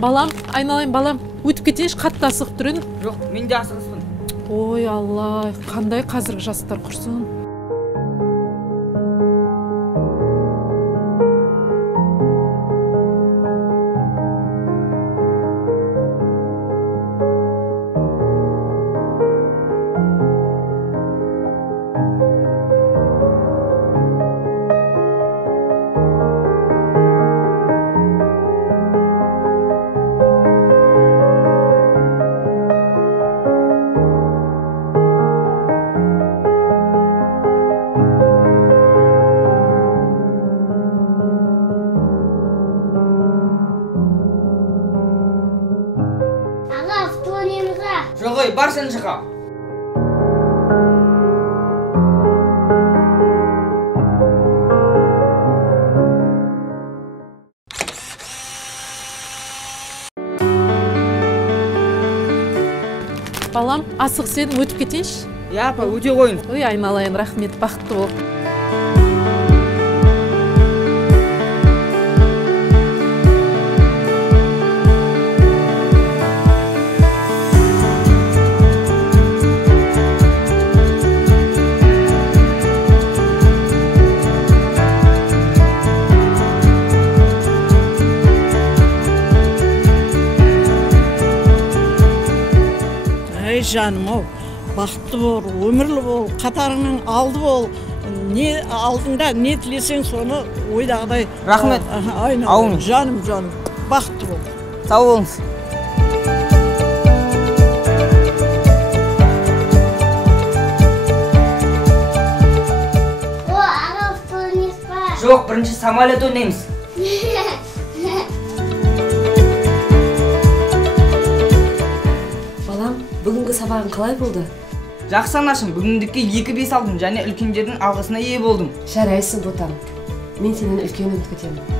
Балам, айналайын балам, өтіп кетейінші, қатты асығып тұрын. Жоқ, мен де асығыспын. Ой, Алла, қандай қазіргі жастар құрсын. Жоқ ой, бар сен жаққа. Балам, асығыс едім, өтіп кетейінші. Я, апа, өте қойын. Ой, айналайын, рахмет, бақытты бол. Ай жаным ау, бақытты бол, өмірлі бол, қатарыңнан алды бол. Не алдыңда не тілесең соны ойдағыдай. Рахмет. Айналайын, жаным, бақытты бол. Сау болыңыз. О, аға футбол па? Жоқ, бірінші самолет ойнаймыз. Бүгінгі сабағың қалай болды? Жақсы анашым, бүгіндікке 2-5 алдым және үлкендердің алғысына ие болдым. Жарайсың ботам. Мен сенен үлкен үміт күтемін.